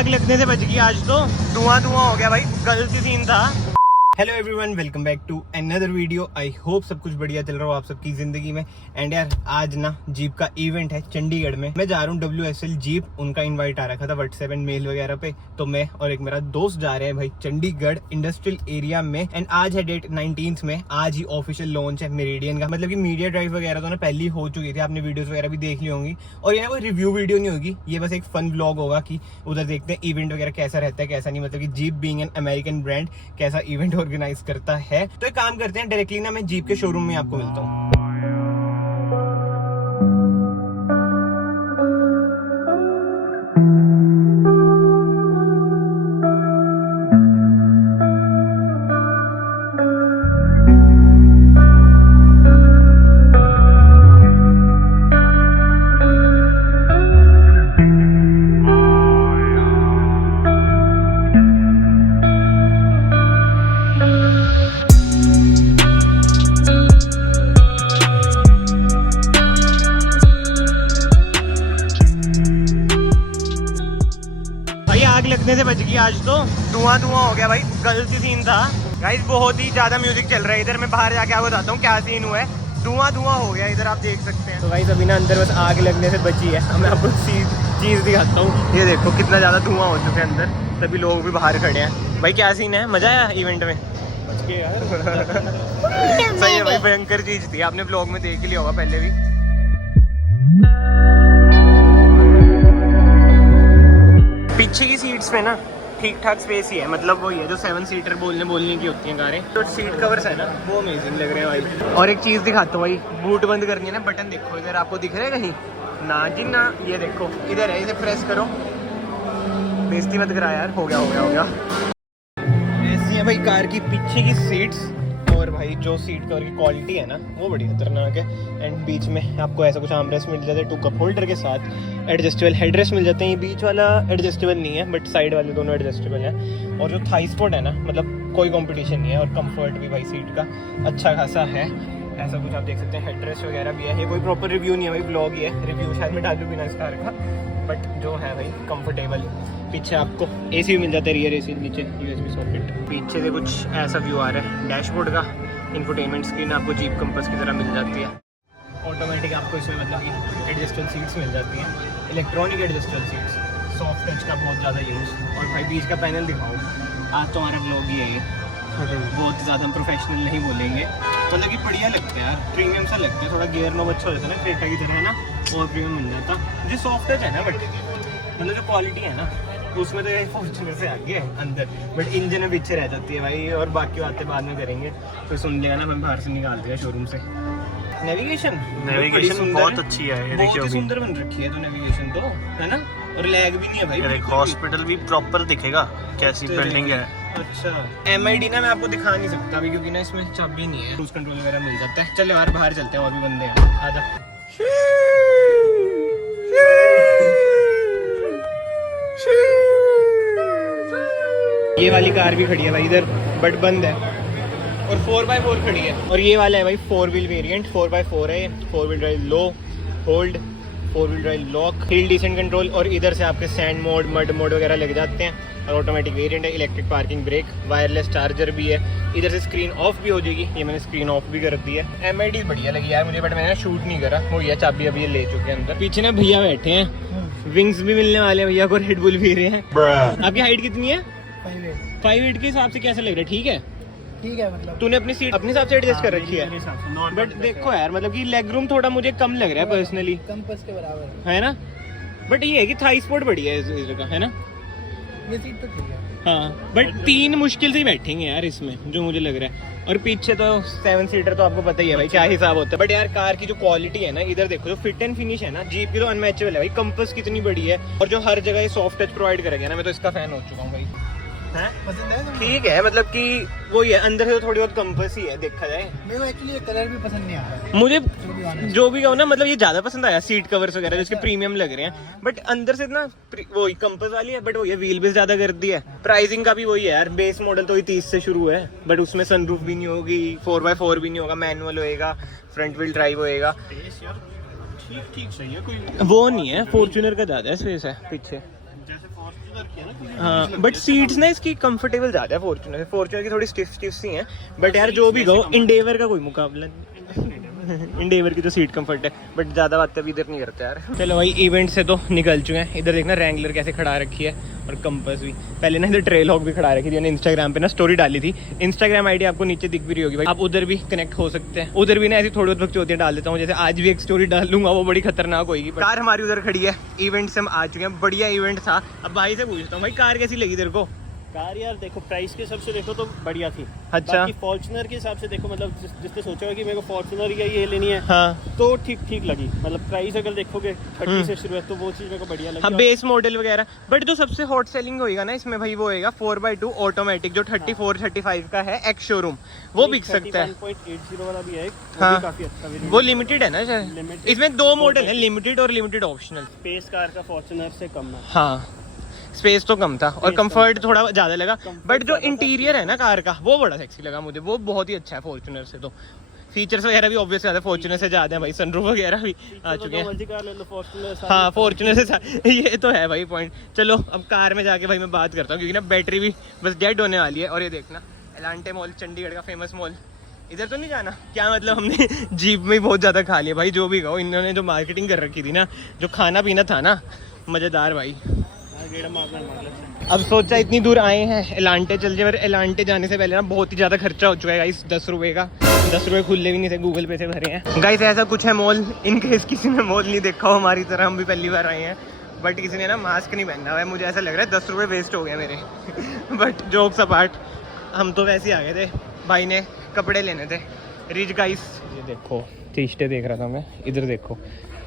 आग लगने से बच गई आज तो। धुआं हो गया भाई, गलती सीन था। Hello everyone, welcome back to another video. I hope सब कुछ बढ़िया चल रहा हो आप सबकी जिंदगी में। एंड यार आज ना जीप का इवेंट है चंडीगढ़ में। मैं जा रहा हूँ WSL जीप, उनका इनवाइट आ रखा था व्हाट्सएप एंड मेल वगैरह पे। तो मैं और एक मेरा दोस्त जा रहे हैं भाई चंडीगढ़ इंडस्ट्रियल एरिया में। एंड आज है डेट 19 में, आज ही ऑफिशियल लॉन्च है मेरिडियन का। मतलब कि मीडिया ड्राइव वगैरह तो ना पहले ही हो चुकी थी, आपने वीडियोस वगैरह भी देख ली होंगी। और ये ना कोई रिव्यू वीडियो नहीं होगी, ये बस एक फन व्लॉग होगा कि उधर देखते हैं इवेंट वगैरह कैसा रहता है कैसा नहीं। मतलब कि jeep being an American brand कैसा इवेंट ऑर्गेनाइज करता है। तो एक काम करते हैं, डायरेक्टली ना मैं जीप के शोरूम में आपको मिलता हूँ। आग लगने से बच गई आज तो। धुआं हो गया भाई, गलती सीन था। गाइस बहुत ही ज्यादा म्यूजिक चल रहा है इधर। मैं बाहर जाके आपको बताता हूँ क्या सीन हुआ है। धुआं हो गया इधर, आप देख सकते हैं। तो गाइस अभी ना अंदर बस आग लगने से बची है। मैं आपको चीज दिखाता हूँ, ये देखो कितना ज्यादा धुआं हो चुका है अंदर। सभी लोग भी बाहर खड़े हैं। भाई क्या सीन है, मजा आया इवेंट में? बच के यार सही है भाई, भयंकर चीज थी। आपने ब्लॉग में देख लिया होगा पहले भी। पीछे की सीट्स पे ना ठीक ठाक स्पेस ही है। मतलब वही है जो 7 सीटर बोलने की होती हैं कारें। तो सीट कवर्स है ना वो अमेजिंग लग रहे हैं भाई। और एक चीज़ दिखाता हूँ भाई, बूट बंद करनी है ना, बटन देखो इधर, आपको दिख रहा है कहीं? ना जी ना, ये देखो इधर है, इसे प्रेस करो। बेइज्जती मत करा यार, हो गया। ऐसी है भाई कार की पीछे की सीट्स। और भाई जो सीट कवर की क्वालिटी है ना वो बड़ी खतरनाक है। एंड बीच में आपको ऐसा कुछ आर्मरेस्ट मिल जाता है 2 कप होल्डर के साथ। एडजस्टेबल हेडरेस्ट मिल जाते हैं। ये बीच वाला एडजस्टेबल नहीं है बट साइड वाले दोनों एडजस्टेबल हैं। और जो थाई स्पॉट है ना, मतलब कोई कंपटीशन नहीं है। और कंफर्ट भी भाई सीट का अच्छा खासा है। ऐसा कुछ आप देख सकते हैं, हेडरेस्ट वगैरह भी है। ये कोई प्रॉपर रिव्यू नहीं है भाई, ब्लॉग ही है। रिव्यू शायद मैं डालूँ बिना इस कार का, बट जो है भाई कंफर्टेबल। पीछे आपको AC भी मिल जाता है, रियर AC, नीचे USB सॉकेट। पीछे से कुछ ऐसा व्यू आ रहा है डैशबोर्ड का। इंफोटेनमेंट स्क्रीन आपको जीप कंपास की तरह मिल जाती है। ऑटोमेटिक आपको इसमें मतलब कि एडजस्टेबल सीट्स मिल जाती हैं, electronic adjustable seats. Soft touch का बहुत ज़्यादा यूज़। और भाई बीच का पैनल दिखाओ। आज तो हमारा ब्लॉग ही है ये, बहुत ज़्यादा हम प्रोफेशनल नहीं बोलेंगे। मतलब कि बढ़िया लगता है यार, प्रीमियम सा लगता है। थोड़ा गियर नॉब अच्छा हो जाता है ना क्रेटा की तरह, है ना, और प्रीमियम मिल जाता। मुझे सॉफ्ट टच है ना, बट मतलब जो क्वालिटी है ना उसमें तो फॉर्च्यूनर से आगे है अंदर, बट इंजन में पीछे रह जाती है भाई। और बाकी बातें बाद में करेंगे। तो सुन लिया ना, मैं बाहर से निकाल दिया शोरूम से। नेविगेशन बहुत अच्छी है, ये देखिए बहुत सुंदर बन रखी है। तो नेविगेशन तो है ना, और लैग भी नहीं है भाई। हॉस्पिटल भी प्रॉपर दिखेगा कैसी बिल्डिंग है। अच्छा MID ना मैं आपको दिखा नहीं सकता अभी, क्योंकि ना इसमें चाबी नहीं है। क्रूज कंट्रोल वगैरह मिल जाता है। चलो यार बाहर चलते हैं, और भी बंदे हैं, आजा। ये वाली कार भी खड़ी है भाई इधर, बट बंद है। और 4x4 खड़ी है। और ये वाला है भाई 4 व्हील वेरिएंट, 4x4 है। 4 wheel drive low, hold, 4 wheel drive lock, hill descent control. और इधर से आपके सैंड मोड, मड मोड वगैरह लग जाते हैं। और ऑटोमेटिक वेरिएंट है, electric parking brake, wireless charger भी है। इधर से स्क्रीन ऑफ भी हो जाएगी, ये मैंने स्क्रीन ऑफ भी कर दी है। MID बढ़िया लगी यार मुझे, बट मैंने शूट नहीं करा। वो ये चाबी अभी ये ले चुके हैं अंदर। पीछे ना भैया बैठे हैं, विंग्स भी मिलने वाले हैं भैया को, रेड बुल पी रहे हैं। आपकी हाइट कितनी है? 5'8" के हिसाब से कैसा लग रहा है? ठीक है मतलब तूने अपनी सीट अपने हिसाब से एडजस्ट कर रखी है। बट देखो यार, मतलब कि लेग रूम थोड़ा मुझे कम लग रहा है पर्सनली, कंपास के बराबर है ना। बट ये है कि थाई स्पॉट बढ़िया है इस जगह, है ना। ये सीट तो ठीक है हाँ, बट 3 मुश्किल से बैठेंगे यार इसमें, जो मुझे लग रहा है। और पीछे तो 7 सीटर तो आपको पता ही है भाई क्या हिसाब होता है। बट यार कार की जो क्वालिटी है ना, इधर देखो जो फिट एंड फिनिश है ना जीप की, तो अनमैचेबल है भाई। कंपास कितनी बड़ी है, और जो हर जगह ये सॉफ्ट टच प्रोवाइड करेगा ना, मैं तो इसका फैन हो चुका हूँ भाई। पसंद है ठीक है, मतलब कि वो ये अंदर से तो थोड़ी बहुत कंपास ही है देखा जाए। मेरे को एक्चुअली ये कलर भी पसंद नहीं आता मुझे, जो भी कहो ना, मतलब ये ज्यादा पसंद आया सीट कवर्स वगैरह जिसके प्रीमियम लग रहे हैं। बट अंदर से ना वही कंपास वाली है, बट वो ये व्हील बेस ज्यादा कर दी है। प्राइसिंग का भी वही है यार, बेस मॉडल तो 30 से शुरू है, बट उसमें सनरूफ भी नहीं होगी, 4x4 भी नहीं होगा, मैनुअल होएगा, फ्रंट व्हील ड्राइव होएगा। ठीक सही है, कोई वो नहीं है। फॉर्च्यूनर का ज्यादा स्पेस है पीछे, जैसे फॉर्च्यूनर की है ना। हाँ बट सीट्स ना इसकी कंफर्टेबल ज़्यादा है फॉर्च्यूनर की थोड़ी स्टिफ सी हैं, बट यार जो भी कहो इंडेवर का कोई मुकाबला नहीं। इंडेवर की तो सीट कंफर्ट है, बट ज़्यादा बातें भी इधर नहीं करते यार। चलो भाई इवेंट से तो निकल चुके हैं। इधर देखना रैंगलर कैसे खड़ा रखी है और कंपास भी। पहले ना इधर ट्रेल हॉक भी खड़ा रखी थी, मैंने इंस्टाग्राम पे ना स्टोरी डाली थी। इंस्टाग्राम आईडी आपको नीचे दिख भी रही होगी भाई, आप उधर भी कनेक्ट हो सकते हैं। उधर भी ना ऐसी थोड़ी बहुत बकचोदियाँ डाल देता हूँ, जैसे आज भी एक स्टोरी डाल लूंगा, वो बड़ी खतरनाक होगी। कार हमारी उधर खड़ी है, इवेंट से हम आ चुके हैं, बढ़िया इवेंट था। अब भाई से पूछता हूँ भाई कार कैसी लगी तेरे को? कार यार देखो प्राइस के हिसाब से देखो तो बढ़िया थी। अच्छा। बाकी फॉर्च्यूनर के हिसाब से देखो, मतलब जिसने सोचा होगा कि मेरे को फॉर्च्यूनर या ये लेनी है, हाँ तो ठीक लगी। मतलब प्राइस अगर देखोगे 30 से शुरू है तो वो चीज़ मेरे को बढ़िया लगी। हाँ बेस मॉडल वगैरह, बट जो सबसे हॉट सेलिंग होएगा ना इसमें भाई वो होएगा 4x2 ऑटोमेटिक, जो 34-35 का है एक्स शोरूम, वो बिक सकता है। 31.80 वाला भी है एक, वो हाँ भी काफी अच्छा वेरिएंट। वो लिमिटेड है ना शायद, Limited। इसमें 2 मॉडल है, लिमिटेड और लिमिटेड ऑप्शनल। स्पेस कार का फॉर्च्यूनर से कम है। हाँ स्पेस तो कम था और कंफर्ट थोड़ा ज़्यादा लगा, बट जो इंटीरियर है ना कार का वो बड़ा सेक्सी लगा मुझे, वो बहुत ही अच्छा है फॉर्च्यूनर से। तो फीचर्स वगैरह भी ऑब्वियस ज़्यादा फॉर्च्यूनर से ज़्यादा है भाई, सनरूफ वगैरह भी आ चुके हैं। हाँ फॉर्च्यूनर से ये तो है भाई पॉइंट। चलो अब कार में जाके भाई मैं बात करता हूँ, क्योंकि ना बैटरी भी बस डेड होने वाली है। और ये देखना एलांटे मॉल, चंडीगढ़ का फेमस मॉल, इधर तो नहीं जाना क्या? मतलब हमने जीप में ही बहुत ज़्यादा खा लिया भाई, जो भी कहो। इन्होंने जो मार्केटिंग कर रखी थी ना, जो खाना पीना था ना, मज़ेदार भाई। अब सोचा इतनी दूर आए हैं, एलांटे चल जाए। पर एलांटे जाने से पहले ना बहुत ही ज़्यादा खर्चा हो चुका है गाइस, 10 रुपये का। 10 रुपये खुले भी नहीं थे, गूगल पे से भरे हैं गाइस। ऐसा कुछ है मॉल, इन केस किसी ने मॉल नहीं देखा हो हमारी तरह, हम भी पहली बार आए हैं, बट किसी ने ना मास्क नहीं पहना हुआ है। मुझे ऐसा लग रहा है 10 रुपये वेस्ट हो गए मेरे। बट जोक्स अपार्ट, हम तो वैसे ही आ गए थे, भाई ने कपड़े लेने थे। रिच गाइस, ये देखो टी शर्टें देख रहा था मैं, इधर देखो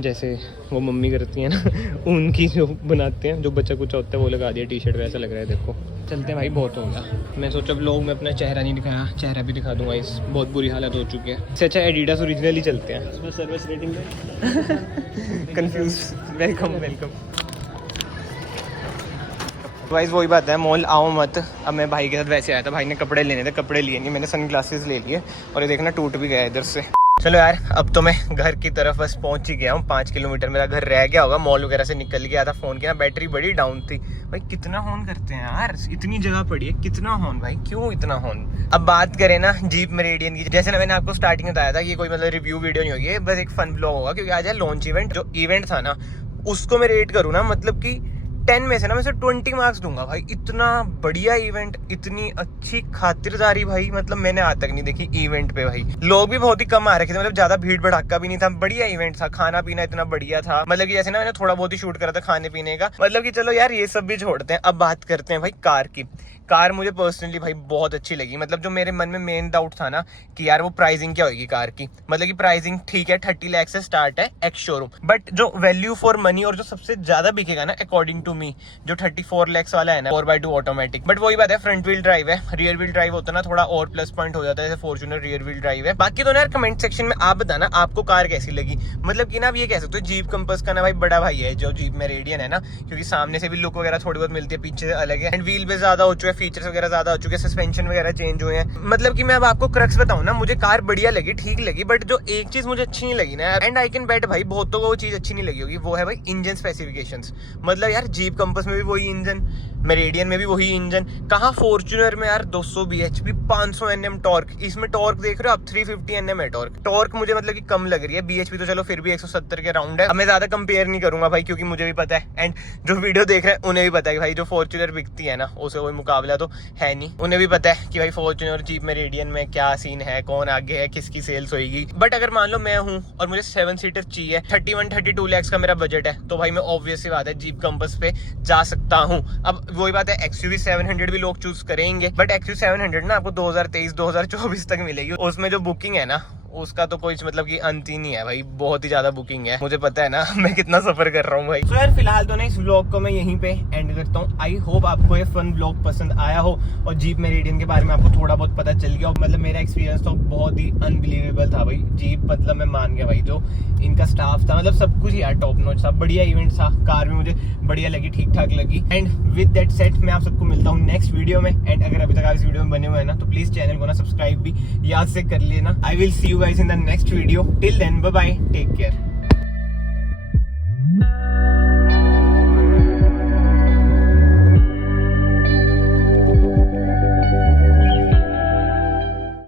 जैसे वो मम्मी करती है ना, उनकी जो बनाते हैं, जो बच्चा कुछ होता है वो लगा दिया टी शर्ट, वैसा लग रहा है। देखो चलते हैं भाई, बहुत हो गया। मैं सोचा लोग में अपना चेहरा नहीं दिखाया, चेहरा भी दिखा दूंगा। इस बहुत बुरी हालत हो चुकी है। इससे अच्छा एडिडास ओरिजिनल ही चलते हैं। इसमें सर्विस रेटिंग है। कंफ्यूज। Welcome welcome. वाइज वही बात है, मॉल आओ मत। अब मैं भाई के साथ वैसे आया था, भाई ने कपड़े लेने थे, कपड़े लिए नहीं, मैंने सन ग्लासेस ले लिए और ये देखना टूट भी गया इधर से। चलो यार अब तो मैं घर की तरफ बस पहुंच ही गया हूँ। 5 किलोमीटर मेरा घर रह गया होगा। मॉल वगैरह से निकल गया था, फ़ोन किया, बैटरी बड़ी डाउन थी। भाई कितना हॉर्न करते हैं यार, इतनी जगह पड़ी है, कितना हॉर्न भाई, क्यों इतना हॉर्न। अब बात करें ना जीप मेरिडियन की, जैसे मैंने आपको स्टार्टिंग में बताया था कि कोई मतलब रिव्यू वीडियो नहीं होगी, बस एक फन ब्लॉग होगा, क्योंकि आज है लॉन्च इवेंट। जो इवेंट था ना उसको मैं रेट करूँ ना, मतलब कि 10 में से ना मैं 20 मार्क्स दूंगा भाई। इतना बढ़िया इवेंट, इतनी अच्छी खातिरदारी भाई, मतलब मैंने आज तक नहीं देखी इवेंट पे भाई। लोग भी बहुत ही कम आ रखे थे, मतलब ज्यादा भीड़ भड़ाका भी नहीं था, बढ़िया इवेंट था। खाना पीना इतना बढ़िया था, मतलब कि जैसे ना मैंने थोड़ा बहुत ही शूट करा था खाने पीने का। मतलब कि चलो यार ये सब भी छोड़ते हैं, अब बात करते हैं भाई कार की। कार मुझे पर्सनली भाई बहुत अच्छी लगी। मतलब जो मेरे मन में मेन डाउट था ना कि यार वो प्राइसिंग क्या होगी कार की, मतलब कि प्राइसिंग ठीक है 30 लाख से स्टार्ट है एक्स शोरूम, बट जो वैल्यू फॉर मनी और जो सबसे ज्यादा बिकेगा ना अकॉर्डिंग टू मी, जो 34 लाख वाला है ना 4x2 ऑटोमेटिक। बट वही बात है, फ्रंट व्हील ड्राइव है, रियर व्हील ड्राइव होता ना थोड़ा और प्लस पॉइंट हो जाता है, जैसे फॉर्च्यूनर रियर व्हील ड्राइव है। बाकी तो ना यार कमेंट सेक्शन में आप बताना आपको कार कैसी लगी। मतलब कि ना आप ये कह सकते हो जीप कंपास का ना भाई बड़ा भाई है जो जीप मेरिडियन है ना, क्योंकि सामने से भी लुक वगैरह थोड़ी बहुत मिलती है, पीछे से अलग है, एंड व्हील भी ज्यादा हो चुके हैं, फीचर्स वगैरह ज्यादा हो चुके हैं, सस्पेंशन वगैरह चेंज हुए हैं। मतलब कि मैं अब आपको क्रक्स बताऊं ना, मुझे कार बढ़िया लगी, ठीक लगी, बट जो एक चीज मुझे अच्छी नहीं लगी ना, एंड आई कैन बेट भाई बहुतों को वो चीज अच्छी नहीं लगी होगी, वो है भाई इंजन स्पेसिफिकेशंस। मतलब यार जीप कंपास में भी वही इंजन, मेरिडियन में भी वही इंजन, कहाँ फॉर्च्यूनर में यार 200 bhp 500 Nm टॉर्क, इसमें टॉर्क देख रहे हो आप 350 Nm है टॉर्क मुझे मतलब कि कम लग रही है। bhp तो चलो फिर भी 170 के राउंड है। अब मैं ज्यादा कंपेयर नहीं करूंगा भाई, क्योंकि मुझे भी पता है एंड जो वीडियो देख रहे हैं उन्हें भी पता है कि भाई जो फॉर्च्यूनर बिकती है ना उससे कोई मुकाबला तो है नहीं। उन्हें भी पता है कि भाई फॉर्च्यूनर जीप मेरिडियन में क्या सीन है, कौन आगे है, किसकी सेल्स होगी। बट अगर मान लो मैं हूँ और मुझे 7 सीटर चाहिए, 31-32 lakhs का मेरा बजट है, तो भाई मैं ऑब्वियस सी बात है जीप कंपास पे जा सकता हूँ। अब वही बात है XUV 700 भी लोग चूज करेंगे, बट XUV 700 ना आपको 2023-2024 तक मिलेगी। उसमें जो बुकिंग है ना उसका तो कोई मतलब कि अंत ही नहीं है भाई, बहुत ही ज्यादा बुकिंग है। मुझे पता है ना मैं कितना सफर कर रहा हूँ भाई। तो यार फिलहाल तो ना इस व्लॉग को मैं यहीं पे एंड करता हूँ। आई होप आपको ये फन व्लॉग पसंद आया हो और जीप मेरिडियन के बारे में आपको थोड़ा बहुत पता चल गया। मतलब मेरा एक्सपीरियंस तो बहुत ही अनबिलीवेबल था भाई। जीप मतलब मैं मान गया भाई, जो इनका स्टाफ था, मतलब सब कुछ यार टॉप नॉच था, बढ़िया इवेंट था। कार भी मुझे बढ़िया लगी, ठीक ठाक लगी। एंड विद दैट सेट मैं आप सबको मिलता हूँ नेक्स्ट वीडियो में। एंड अगर अभी तक आप इस वीडियो में बने हुए हैं ना तो प्लीज चैनल को ना सब्सक्राइब भी याद से कर लेना। I will see you guys in the next video. Till then bye bye, take care.